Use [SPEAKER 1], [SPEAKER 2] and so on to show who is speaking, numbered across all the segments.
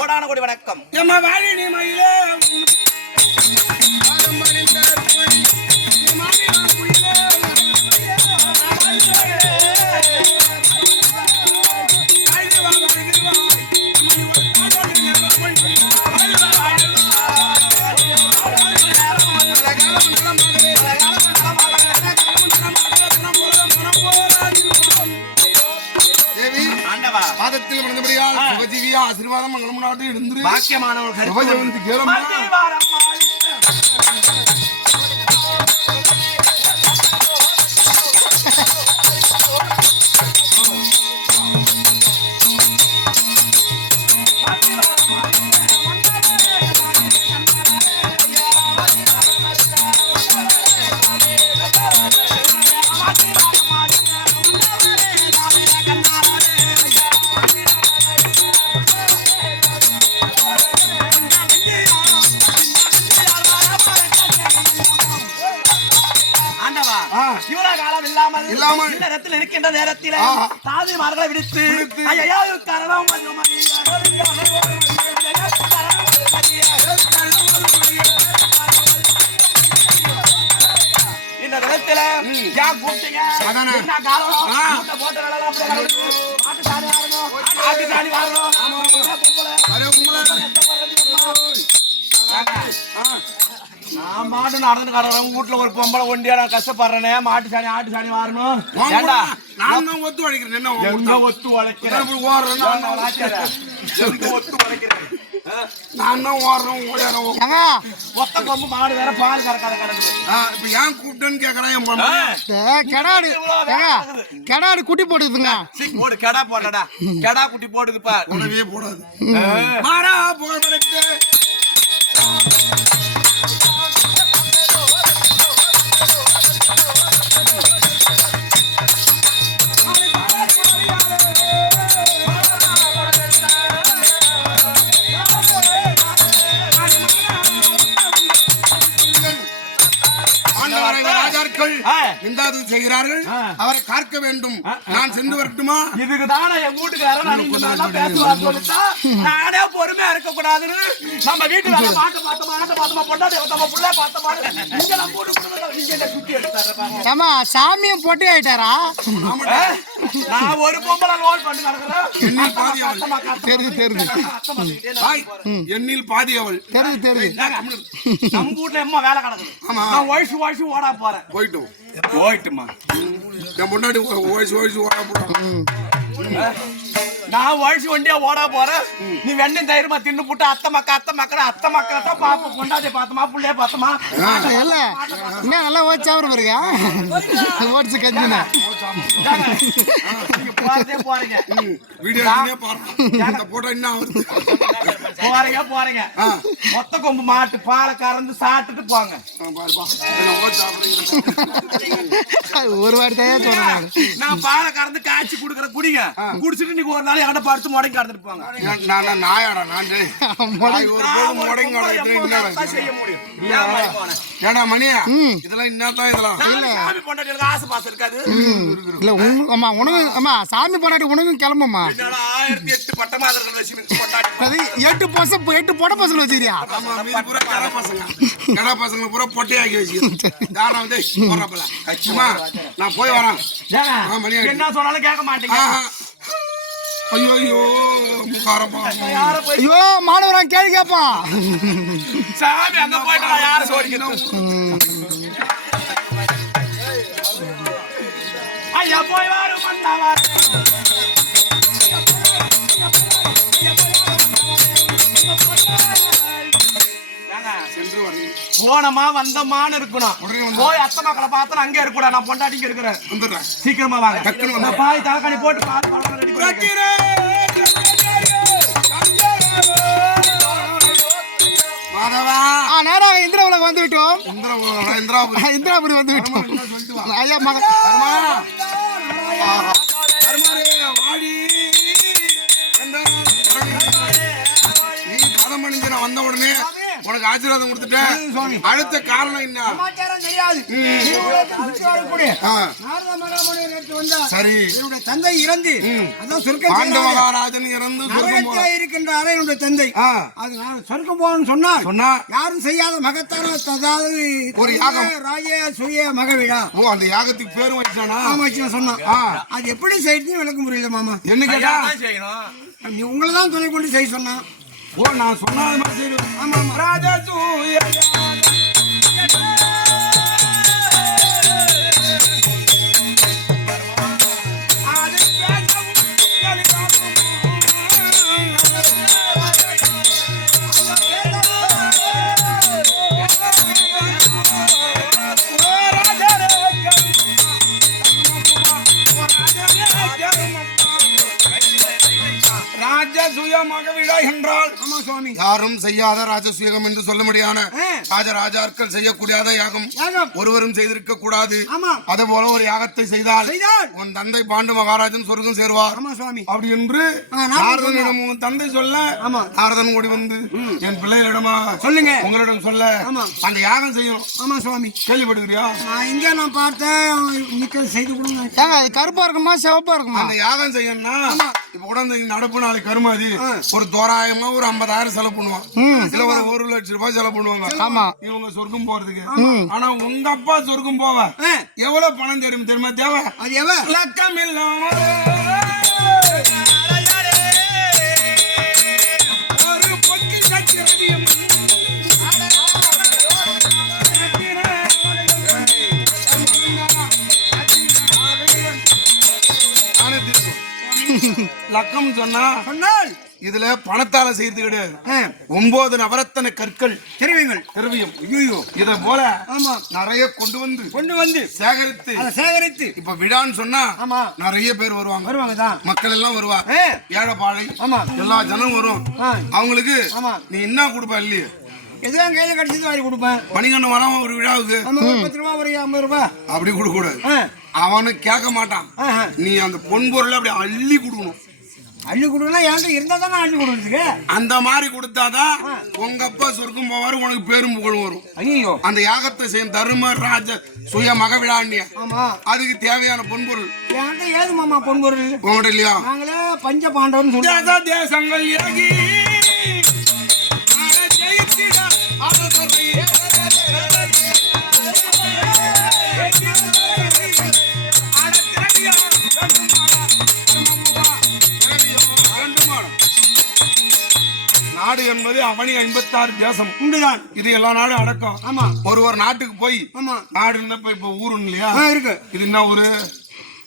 [SPEAKER 1] கோடான கோடி வணக்கம்.
[SPEAKER 2] எம்மா வாழி நீ மயிலே.
[SPEAKER 1] ஆண்டவா
[SPEAKER 2] பாதத்தில் வந்தபடியால் சுபஜீவியா ஆசீர்வாதம் மங்களம் நாட்டு எழுந்துரு
[SPEAKER 1] பாக்கியமானவர்கள் இருக்கின்ற நேரத்தில். தாதிமார்களை விடுத்து காரணம் இந்த கூப்பிட்டீங்க. என்ன காரணம்? போட்ட வேலை. மாட்டு சாணி வாரணும் சாணி வாரணும் பொம்பளை? நான் மாட்டு நடந்து கிடக்குறேன் வீட்டுல ஒரு பொம்பளை ஒண்டியா நான் கஷ்டப்படுறேனே. மாட்டு சாணி ஆட்டு சாணி வாரணும். ஏண்டா?
[SPEAKER 2] நான் தான் ஒத்து வளைக்கிறேன் என்ன
[SPEAKER 1] எங்க
[SPEAKER 2] ஒத்து?
[SPEAKER 1] ஒத்து உழைக்கிறேன்?
[SPEAKER 2] ஓடுறேன் நான்
[SPEAKER 1] ஒத்து உழைக்கிறேன்?
[SPEAKER 2] நான் தான் ஓடுறேன்
[SPEAKER 1] மொத்த கொம்பு மாடு வேற பால் கறக்காத கிடக்குது.
[SPEAKER 2] இப்ப ஏன் கூப்பிட்டேன்னு கேக்குறேன் என் பொண்ணு.
[SPEAKER 3] கெடாடு. கெடாடு குட்டி போட்டுதுங்க.
[SPEAKER 1] சீ, போடு கெடா போடடா கெடா குட்டி போடுது பார்
[SPEAKER 2] போடவே போடாது மாறா புகழ்படைத்து
[SPEAKER 1] ஆ.
[SPEAKER 2] அவரை காக்க வேண்டும் நான் சென்று வரட்டுமா
[SPEAKER 1] இதுக்கு தானே என் வீட்டுக்காரன் பேசுவார் சொல்லிட்டா நானே பொறுமையா இருக்க கூடாதுன்னு நம்ம வீட்டுக்காரன் மாட்டு பார்த்தோமா ஆட்ட பார்த்தோமா பொண்டாட்டி பார்த்தோமா புள்ள இங்க நம்ம வீட்டு குடும்பத்தை இங்க சுத்தி எடுத்தாரு
[SPEAKER 3] சாமியும் பொட்டி ஆயிட்டாரா?
[SPEAKER 1] நான் ஒரு பொம்பளை லோல் பண்ணி நடக்கிறேன்
[SPEAKER 3] தெரியுது, தெரியுது.
[SPEAKER 2] எண்ணில் பாதி அவள்
[SPEAKER 3] தெரியுது தெரியுது
[SPEAKER 1] நம்ம வீட்டுல எம்மா வேலை கிடக்குது
[SPEAKER 2] ஆமா.
[SPEAKER 1] நான் வயசு வயசு ஓடா போறேன்
[SPEAKER 2] போயிட்டோம்
[SPEAKER 1] போயிட்டுமா.
[SPEAKER 2] என் முன்னாடி ஓய்ஸ் ஓய்ஸ் ஓட
[SPEAKER 1] நான் வயசு வண்டியா ஓடா போறேன். நீ வெண்ணெய் தைரியமா தின்னு புட்டு அத்தை மக்கா அத்தை மக்கா அத்தை மக்கா தான் பாப்போம் கொண்டாடி பார்த்தமா புள்ளைய பார்த்தமா
[SPEAKER 3] இல்ல. இன்னும் நல்லா ஓச்சு சாப்பிட பாருங்க ஓடிச்சு கஞ்சின.
[SPEAKER 1] போறீங்க.
[SPEAKER 2] என்ன
[SPEAKER 1] போறீங்க போறீங்க.
[SPEAKER 2] ஆ.
[SPEAKER 1] மொத்த கொம்பு மாட்டு பாலை கறந்து சாப்பிட்டுட்டு போங்க.
[SPEAKER 2] என்ன
[SPEAKER 3] ஒரு வாட்டி தான்
[SPEAKER 1] நான் பாலை கறந்து காய்ச்சி குடுக்குற குடிங்க. குடிச்சிட்டு நீங்க ஒரு நாள் என்கிட்ட படுத்து முடங்கி கடந்துட்டு போங்க
[SPEAKER 2] நான் நான் நாயாடா நான் முடங்கி?
[SPEAKER 1] செய்ய முடியும்?
[SPEAKER 2] ஏடா மணியா? இதெல்லாம் என்னத்தான் இதெல்லாம்?
[SPEAKER 1] சாமி பொண்டாட்டிகளுக்கு ஆசை பாசம் இருக்காது.
[SPEAKER 3] இல்ல உன் அம்மா உனக்கு அம்மா சாமி பொண்டாட்டி உனக்கும் கிளம்புமா
[SPEAKER 1] ஆயிரத்தி எட்டு வச்சு பொண்டாட்டி?
[SPEAKER 3] அது எட்டு பசங்க எட்டு பொட பசங்க வச்சுக்கிறியா?
[SPEAKER 2] ஆமா மீதி பூரா கடை பசங்க. கடை பசங்க பூரா பொட்டையாக்கி வச்சுக்கிறேன் யாரா வந்து? போறாப்பல நான் போய் வரேன்.
[SPEAKER 1] என்ன சொன்னாலும் கேட்க மாட்டீங்க.
[SPEAKER 2] ஐயோ ஐயோ முக்காரப்பா
[SPEAKER 1] யார போய்
[SPEAKER 3] ஐயோ மாணவரான் கேள்வி கேட்பான்
[SPEAKER 1] சாமி அங்க போயிட்டு நான் யார சோடிக்கிறது ஐயா போய் வாரு மன்னவர். ஏங்க, போனமா வந்தமான்னு இருக்கணும் போய் அத்தை மக்களை பார்த்தா அங்கே இருக்கக்கூடாது நான் பொண்டாட்டிக்கு இருக்கிறேன்
[SPEAKER 2] வந்துடுறேன்.
[SPEAKER 1] சீக்கிரமா வாங்க. பாய் தலைக்கணி போட்டு பால் ரெடி பண்ணி
[SPEAKER 2] மாதவா
[SPEAKER 3] ஆ நேராக இந்திர உலகம் வந்து விட்டோம்
[SPEAKER 2] இந்திரா இந்திராபுரி
[SPEAKER 3] இந்திராபுரி வந்து விட்டோம் ஐயா மகன்
[SPEAKER 2] நீ பதம் அணிஞ்சு நான் வந்த உடனே உனக்கு ஆசீர்வாதம் கொடுத்துட்டேன். அடுத்த காரணம் என்ன?
[SPEAKER 4] சமாச்சாரம் தெரியாது.
[SPEAKER 2] சரி.
[SPEAKER 4] என்னுடைய தந்தை இறந்து அதான் சொர்க்கம்
[SPEAKER 2] பாண்ட. மகாராஜன் இறந்து சொர்க்கம்.
[SPEAKER 4] இருக்கின்றாரே என்னுடைய தந்தை. அது நான் சொர்க்கம் போகணும்னு சொன்னார்
[SPEAKER 2] சொன்னா?
[SPEAKER 4] யாரும் செய்யாத மகத்தான அதாவது
[SPEAKER 2] ஒரு யாகம்.
[SPEAKER 4] ராஜ சுய மகவிடா.
[SPEAKER 2] ஓ அந்த யாகத்துக்கு பேரும் வச்சானா
[SPEAKER 4] ஆமாச்சு சொன்னான்
[SPEAKER 2] ஆ.
[SPEAKER 4] அது எப்படி செய்யணும் விளக்க முடியல மாமா.
[SPEAKER 2] என்ன கேட்டா?
[SPEAKER 4] உங்களை தான் துணை கொண்டு செய்ய சொன்னான்.
[SPEAKER 2] ஓ நான் சொன்ன அது மாதிரி ராஜசூய மகவிடா என்றால்
[SPEAKER 4] ஆமா சுவாமி.
[SPEAKER 2] யாரும் செய்யாத ராஜசூயகம் என்று சொல்ல முடியான. ராஜராஜாக்கள் செய்யக்கூடாத யாகம்.
[SPEAKER 4] யாகம்.
[SPEAKER 2] ஒருவரும் செய்திருக்க கூடாது
[SPEAKER 4] ஆமா.
[SPEAKER 2] அதே போல ஒரு யாகத்தை செய்தால் உன் தந்தை பாண்டு மகாராஜன் சொர்க்கம் சேருவார்.
[SPEAKER 4] ஆமா சுவாமி.
[SPEAKER 2] அப்படி என்று நாரதனிடம் உன் தந்தை சொல்ல
[SPEAKER 4] ஆமா.
[SPEAKER 2] நாரதன் ஓடி வந்து என் பிள்ளைகளிடமா
[SPEAKER 4] சொல்லுங்க.
[SPEAKER 2] உங்களிடம் சொல்ல
[SPEAKER 4] ஆமா.
[SPEAKER 2] அந்த யாகம் செய்யணும்.
[SPEAKER 4] ஆமா சுவாமி.
[SPEAKER 2] கேள்விப்படுகிறியா?
[SPEAKER 4] நான் இங்க நான் பார்த்தேன். செய்து கொடுங்க.
[SPEAKER 3] கருப்பா இருக்குமா சிவப்பா இருக்குமா?
[SPEAKER 2] அந்த யாகம் செய்யணும்னா இப்ப கூட இந்த நடப்பு நாளைக்கு கருமாதி ஒரு தோராயமா ஒரு ஐம்பதாயிரம் செலவு பண்ணுவான். இல்ல ஒரு ஒரு லட்சம் ரூபாய் செலவு பண்ணுவாங்க.
[SPEAKER 3] ஆமா.
[SPEAKER 2] இவங்க சொர்க்கம் போறதுக்கு. ஆனா உங்க அப்பா சொர்க்கம் போவ எவ்வளவு பணம் தெரியும் தெரியுமா தேவை?
[SPEAKER 4] அது எவ
[SPEAKER 2] லக்கம் இல்லாம லக்கம் சொன்னா
[SPEAKER 4] சொன்னால்.
[SPEAKER 2] இதுல பணத்தால செய்யறது கிடையாது. ஒன்பது நவரத்தன கற்கள்
[SPEAKER 4] தெரிவிங்கள்
[SPEAKER 2] திரவியம்.
[SPEAKER 4] ஐயோ
[SPEAKER 2] இத போல
[SPEAKER 4] ஆமா.
[SPEAKER 2] நிறைய கொண்டு வந்து
[SPEAKER 4] கொண்டு வந்து.
[SPEAKER 2] சேகரித்து
[SPEAKER 4] சேகரித்து.
[SPEAKER 2] இப்ப விழான்னு சொன்னா
[SPEAKER 4] ஆமா.
[SPEAKER 2] நிறைய பேர் வருவாங்க.
[SPEAKER 4] வருவாங்க தான்.
[SPEAKER 2] மக்கள் எல்லாம் வருவாங்க.
[SPEAKER 4] ஆ,
[SPEAKER 2] ஏழைப்பாழை
[SPEAKER 4] ஆமா.
[SPEAKER 2] எல்லா ஜனம் வரும். அவங்களுக்கு
[SPEAKER 4] ஆமா.
[SPEAKER 2] நீ என்ன கொடுப்ப இல்லையே?
[SPEAKER 4] எதுவும் கையில கிடைச்சது வாங்கி கொடுப்பேன்?
[SPEAKER 2] மணிகண்டன் வராம ஒரு விழாவுக்கு.
[SPEAKER 4] பத்து ரூபா ஒரு ஐம்பது ரூபா.
[SPEAKER 2] அப்படி கொடுக்க கூடாது. அவனு கேட்க மாட்டான். நீ அந்த பொன் பொருளை அப்படி அள்ளி கொடுக்கணும்.
[SPEAKER 4] அள்ளி கொடுக்கணும் என்கிட்ட இருந்தா தானே அள்ளி கொடுக்குறதுக்கு?
[SPEAKER 2] அந்த மாதிரி கொடுத்தாதான் உங்க அப்பா சொர்க்கம் போவாரு உனக்கு பேரும் புகழும் வரும்.
[SPEAKER 4] ஐயோ
[SPEAKER 2] அந்த யாகத்தை செய்யும் தர்ம ராஜ சுய மக விழாண்டிய
[SPEAKER 4] ஆமா.
[SPEAKER 2] அதுக்கு தேவையான பொன்பொருள்.
[SPEAKER 4] என்கிட்ட ஏது மாமா பொன்பொருள்?
[SPEAKER 2] உங்கள்கிட்ட இல்லையா?
[SPEAKER 4] நாங்களே பஞ்ச பாண்டவர்னு சொல்லுவோம்
[SPEAKER 2] தேச தேசங்கள் இறங்கி நாட என்பது அவனி ஐம்பத்தாறு தேசம்.
[SPEAKER 4] உண்டுதான்.
[SPEAKER 2] இது எல்லா நாடும் அடக்கம்.
[SPEAKER 4] ஆமா.
[SPEAKER 2] ஒரு ஒரு நாட்டுக்கு போய்
[SPEAKER 4] ஆமா.
[SPEAKER 2] நாடு இருந்தப்ப இப்ப ஊருன்னு இல்லையா?
[SPEAKER 4] இருக்கு.
[SPEAKER 2] இது என்ன ஊரு?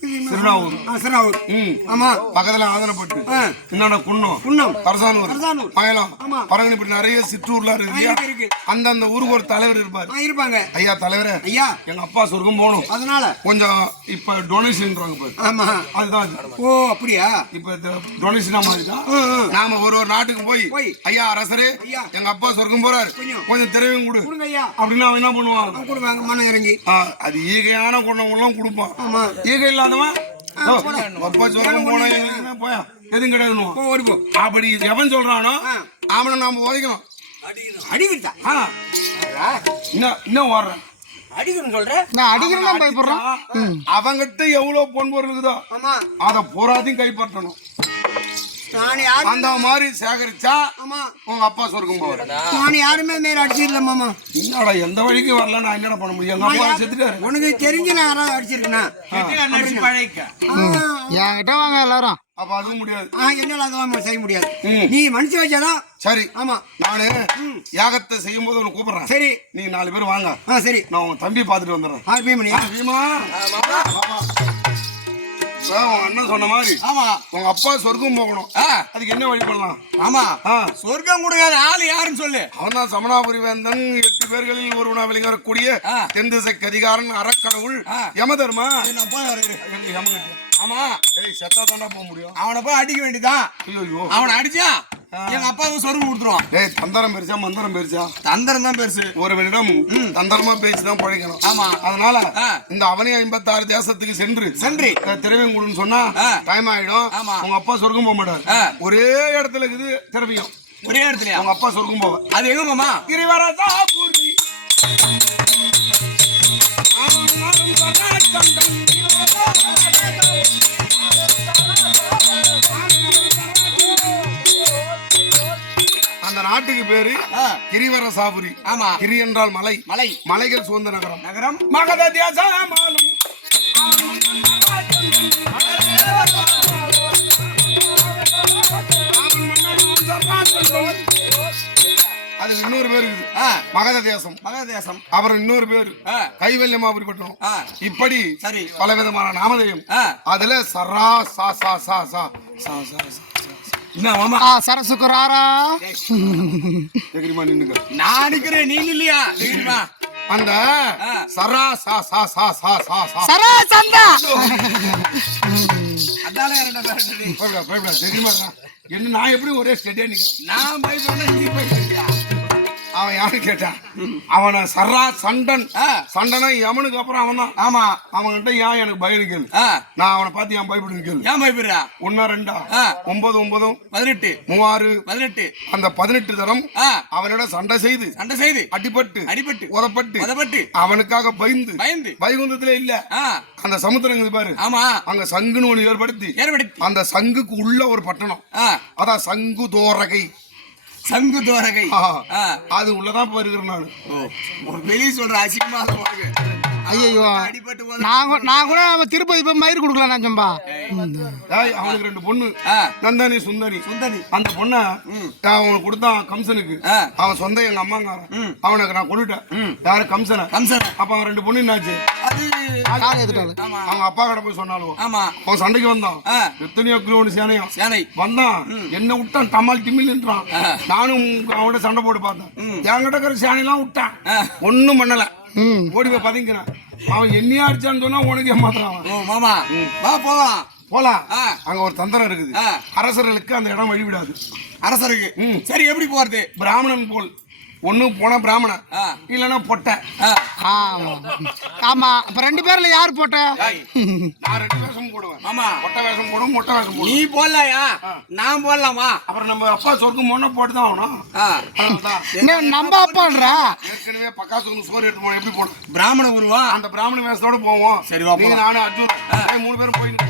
[SPEAKER 4] சிறாவூர்
[SPEAKER 2] ம்.
[SPEAKER 4] ஆமா.
[SPEAKER 2] பக்கத்துல ஆதனப்பட்டு. என்னடா குன்னம்?
[SPEAKER 4] குன்னம். ஆமா.
[SPEAKER 2] பரங்கனி இப்படி நிறைய சிற்றூர்லாம் இருக்கு. அந்தந்த ஊருக்கு ஒரு தலைவர் இருப்பாரு.
[SPEAKER 4] இருப்பாங்க.
[SPEAKER 2] ஐயா தலைவரே.
[SPEAKER 4] ஐயா.
[SPEAKER 2] எங்க அப்பா சொர்க்கம் போகணும்.
[SPEAKER 4] அதனால.
[SPEAKER 2] கொஞ்சம் இப்ப டொனேஷன்றாங்க பாரு.
[SPEAKER 4] ஆமா.
[SPEAKER 2] அதுதான் அது.
[SPEAKER 4] ஓ அப்படியா?
[SPEAKER 2] இப்ப டொனேஷனா மாதிரி தான். நாம ஒரு ஒரு நாட்டுக்கு போய். ஐயா அரசரே. எங்க அப்பா சொர்க்கம் போறாரு.
[SPEAKER 4] கொஞ்சம்.
[SPEAKER 2] திரவியம் கொடு. அப்படின்னு அவன் என்ன பண்ணுவான்?
[SPEAKER 4] கொடுப்பாங்க மனம் இறங்கி.
[SPEAKER 2] அது ஈகையான குணங்கள்லாம் கொடுப்பான்.
[SPEAKER 4] ஆமா.
[SPEAKER 2] ஈகை இல்லாதவன் ஓ,
[SPEAKER 4] போடா.
[SPEAKER 2] அப்பா சொர்க்கம் போனா எதுக்குமே போயா எதுவும்
[SPEAKER 4] ஓடி போ
[SPEAKER 2] அப்படி எவன் சொல்றானோ. அவனை நாம உதைக்கணும்
[SPEAKER 4] அடிக்கிட்டா.
[SPEAKER 2] இன்னும் இன்னும் ஓடுறேன்
[SPEAKER 4] அடிக்கணும் சொல்ற
[SPEAKER 3] நான் அடிக்கிறேன்னா பயப்படுறோம்
[SPEAKER 2] அவங்கிட்ட எவ்வளவு பொன் பொருள் இருக்குதோ அதை பூராத்தையும் கைப்பற்றணும் அந்த மாதிரி சேகரிச்சா
[SPEAKER 4] ஆமா.
[SPEAKER 2] உங்க அப்பா சொர்க்கம் போவாரு.
[SPEAKER 4] நான் யாருமே மேல அடிச்சிடல மாமா.
[SPEAKER 2] என்னடா எந்த வழிக்கு வரல நான் என்னடா பண்ண முடியும்? எங்க அப்பா செத்துட்டாரு.
[SPEAKER 4] உனக்கு தெரிஞ்சு நான் யாராவது அடிச்சிருக்கேனா?
[SPEAKER 3] என்கிட்ட வாங்க எல்லாரும்.
[SPEAKER 2] அப்ப அதுவும் முடியாது.
[SPEAKER 4] ஆ என்னால அதெல்லாம் செய்ய முடியாது. நீ மனுஷ வச்சாதான்
[SPEAKER 2] சரி.
[SPEAKER 4] ஆமா.
[SPEAKER 2] நானு யாகத்தை செய்யும் போது உனக்கு கூப்பிடுறேன்.
[SPEAKER 4] சரி.
[SPEAKER 2] நீங்க நாலு பேர் வாங்க.
[SPEAKER 4] சரி.
[SPEAKER 2] நான் உங்க தம்பி பாத்துட்டு வந்துடுறேன்.
[SPEAKER 4] ஆ பீமணி
[SPEAKER 2] ஆ, பீமா உங்க அண்ணன் சொன்ன மாதிரி
[SPEAKER 1] ஆமா.
[SPEAKER 2] உங்க அப்பா சொர்க்கம் போகணும். அதுக்கு என்ன வழி பண்ணலாம்?
[SPEAKER 1] ஆமா. சொர்க்கம் கொடுக்காத ஆளு யாருன்னு சொல்லு.
[SPEAKER 2] அவன் தான் சமணாபுரி வேந்தன் எட்டு பேர்களில் ஒருவனா விளங்கக்கூடிய. தென் திசைக்கு அதிகாரன் அறக்கடவுள். யமதர்மா. யமகட்டி
[SPEAKER 1] ஆமா.
[SPEAKER 2] ஏய் செத்தா தாண்டா போக முடியும்.
[SPEAKER 1] அவனை போய் அடிக்க வேண்டியதான்
[SPEAKER 2] ஐயோ
[SPEAKER 1] அவனை அடிச்சா எங்க அப்பாவுக்கு சொருகு கொடுத்துருவான்
[SPEAKER 2] டேய் தந்தரம் பெருசா மந்திரம் பெருசா
[SPEAKER 1] தந்திரம் தான் பெருசு
[SPEAKER 2] ஒருவனிடம் தந்திரமா பேச்சு தான் பழைக்கணும்
[SPEAKER 1] ஆமா.
[SPEAKER 2] அதனால. இந்த அவனி ஐம்பத்தாறு தேசத்துக்கு சென்று
[SPEAKER 1] சென்று.
[SPEAKER 2] திரவியம் கொடுன்னு சொன்னா. டைம் ஆயிடும். உங்க அப்பா சொர்க்கம் போக மாட்டார். ஒரே இடத்துல இருக்குது திரவியம்
[SPEAKER 1] ஒரே இடத்துலயா
[SPEAKER 2] அவங்க அப்பா சொர்க்கம் போவ
[SPEAKER 1] அது எங்க மாமா
[SPEAKER 2] கிரிவரசாபுரி அவனாலும் சராச்சந்தன் அந்த நாட்டுக்கு பேரு
[SPEAKER 1] ஆ.
[SPEAKER 2] கிரிவரசாபுரி.
[SPEAKER 1] ஆமா.
[SPEAKER 2] கிரி என்றால் மலை.
[SPEAKER 1] மலை.
[SPEAKER 2] மலைகள் சூழ்ந்த நகரம்.
[SPEAKER 1] நகரம்.
[SPEAKER 2] மகத தேசமாலும் அது இன்னொரு பேர் இருக்குது மகத தேசம்
[SPEAKER 1] மகதேசம்
[SPEAKER 2] அப்புறம் இன்னொரு பேரு. பட்டணம்
[SPEAKER 1] ஆ.
[SPEAKER 2] இப்படி
[SPEAKER 1] சரி.
[SPEAKER 2] பல விதமான நாமதேயம். அதுல சரா சா சா சா. சா சா சா.
[SPEAKER 3] சரசுக்கு ராரா
[SPEAKER 1] நான் நிக்கிறேன் நீ இல்லையா தெரியுமா.
[SPEAKER 2] அந்த. சரா சா சா சா சா சா சா.
[SPEAKER 3] சரா சந்தா.
[SPEAKER 1] அதால
[SPEAKER 2] போய்டா, தெரியுமா என்ன நான் எப்படி ஒரே ஸ்டெடியா நிக்கிறேன்?
[SPEAKER 1] நான் பயப்படுறேன் நீ பயப்படுறியா
[SPEAKER 2] அவன் யாரு கேட்டான் அவன சரா சண்டன். சண்டனா யமனுக்கு அப்புறம் அவன் தான்.
[SPEAKER 1] ஆமா.
[SPEAKER 2] அவன்கிட்ட ஏன் எனக்கு பயம்
[SPEAKER 1] ஆ,
[SPEAKER 2] நான் அவனை பார்த்து ஏன் பயப்படு நிக்கல
[SPEAKER 1] ஏன் பயப்படுறா?
[SPEAKER 2] ஒன்னா ரெண்டா. ஒன்பது ஒன்பதும்.
[SPEAKER 1] பதினெட்டு.
[SPEAKER 2] மூவாறு.
[SPEAKER 1] பதினெட்டு.
[SPEAKER 2] அந்த பதினெட்டு தரம் அவனோட சண்டை செய்து
[SPEAKER 1] சண்டை செய்து.
[SPEAKER 2] அடிபட்டு
[SPEAKER 1] அடிபட்டு.
[SPEAKER 2] உதப்பட்டு
[SPEAKER 1] உதப்பட்டு.
[SPEAKER 2] அவனுக்காக பயந்து
[SPEAKER 1] பயந்து.
[SPEAKER 2] வைகுந்தத்துல இல்ல. அந்த சமுத்திரங்கள் பாரு.
[SPEAKER 1] ஆமா.
[SPEAKER 2] அங்க சங்குன்னு ஒண்ணு ஏற்படுத்தி
[SPEAKER 1] ஏற்படுத்தி.
[SPEAKER 2] அந்த சங்குக்கு உள்ள ஒரு பட்டணம். அதான் சங்கு தோரகை.
[SPEAKER 1] சங்கு தோரகை
[SPEAKER 2] அது உள்ளதான் போயிருக்கிறேன் நானு.
[SPEAKER 1] வெளிய சொல்ற அசிங்கமா உனக்கு.
[SPEAKER 3] ஐயோ நான் கூட- நான் கூட அவன் திருப்பதி போய் மயிர் கொடுக்கலாம் நினச்சம்பா
[SPEAKER 2] ஏய், அவனுக்கு ரெண்டு பொண்ணு.
[SPEAKER 1] ஆ,
[SPEAKER 2] நந்தானி சுந்தரி.
[SPEAKER 1] சுந்தரி.
[SPEAKER 2] அந்த பொண்ண அவனுக்கு கொடுத்தான் கம்சனுக்கு.
[SPEAKER 1] ஆ.
[SPEAKER 2] அவன் சொந்த எங்க அம்மாங்காரன். அவனுக்கு நான் கொண்டுட்டேன் யாரு? கம்சனை.
[SPEAKER 1] கம்சன்.
[SPEAKER 2] அப்ப அவன் ரெண்டு பொண்ணு என்னாச்சு? அவங்க அப்பா கிட்ட போய் சொன்னாலும்
[SPEAKER 1] ஆமா.
[SPEAKER 2] அவன் சண்டைக்கு வந்தான்.
[SPEAKER 1] ஆ.
[SPEAKER 2] எத்தனையோ கிலோமீட்டர் சேனையும்.
[SPEAKER 1] சேனை.
[SPEAKER 2] வந்தான். என்ன விட்டான் டமால் டிமில்ன்றான் நானும் அவன்கிட்ட சண்டை போட்டு பார்த்தேன். என்கிட்ட இருக்கிற சேனையெல்லாம் விட்டான்.
[SPEAKER 1] ஆ.
[SPEAKER 2] ஒண்ணும் பண்ணல. ஓடி போய் பதுங்கினான் அவன் என்னையா அடிச்சான்னு சொன்னா உனக்கு ஏமாத்துறான் அவன்.
[SPEAKER 1] ஓ மாமா. வா போலாம்.
[SPEAKER 2] போலாம்
[SPEAKER 1] ஆ.
[SPEAKER 2] அங்க ஒரு தந்திரம் இருக்குது.
[SPEAKER 1] ஆ.
[SPEAKER 2] அரசர்களுக்கு அந்த இடம் வழிவிடாது.
[SPEAKER 1] அரசருக்கு.
[SPEAKER 2] ம்.
[SPEAKER 1] சரி எப்படி போறது?
[SPEAKER 2] பிராமணன் போல். ஒண்ணு போனா பிராமணன்
[SPEAKER 1] ஆ.
[SPEAKER 2] இல்லைன்னா பொட்டை.
[SPEAKER 3] ஆமா. ஆமா. அப்ப ரெண்டு பேர்ல யார் போட்ட?
[SPEAKER 2] நான் ரெண்டு வேஷம் போடுவேன்.
[SPEAKER 1] மாமா
[SPEAKER 2] பொட்டை வேஷம் போடுவேன் மொட்டை வேஷம்
[SPEAKER 1] நீ
[SPEAKER 2] போடுவேன்.
[SPEAKER 1] போடலாயா? நான் போடலாமா
[SPEAKER 2] அப்புறம் நம்ம அப்பா சொர்க்கம் போனா போட்டு தான் ஆகணும்
[SPEAKER 3] நம்ம அப்பான்றா?
[SPEAKER 2] ஏற்கனவே பக்கா சொர்க்கம் சோறு எடுத்து போனோம் எப்படி போனோம்
[SPEAKER 1] பிராமண உருவா
[SPEAKER 2] அந்த பிராமண வேஷத்தோட போவோம்.
[SPEAKER 1] சரி,
[SPEAKER 2] நீங்க. நானும் அர்ஜுன். மூணு பேரும் போயிட்டு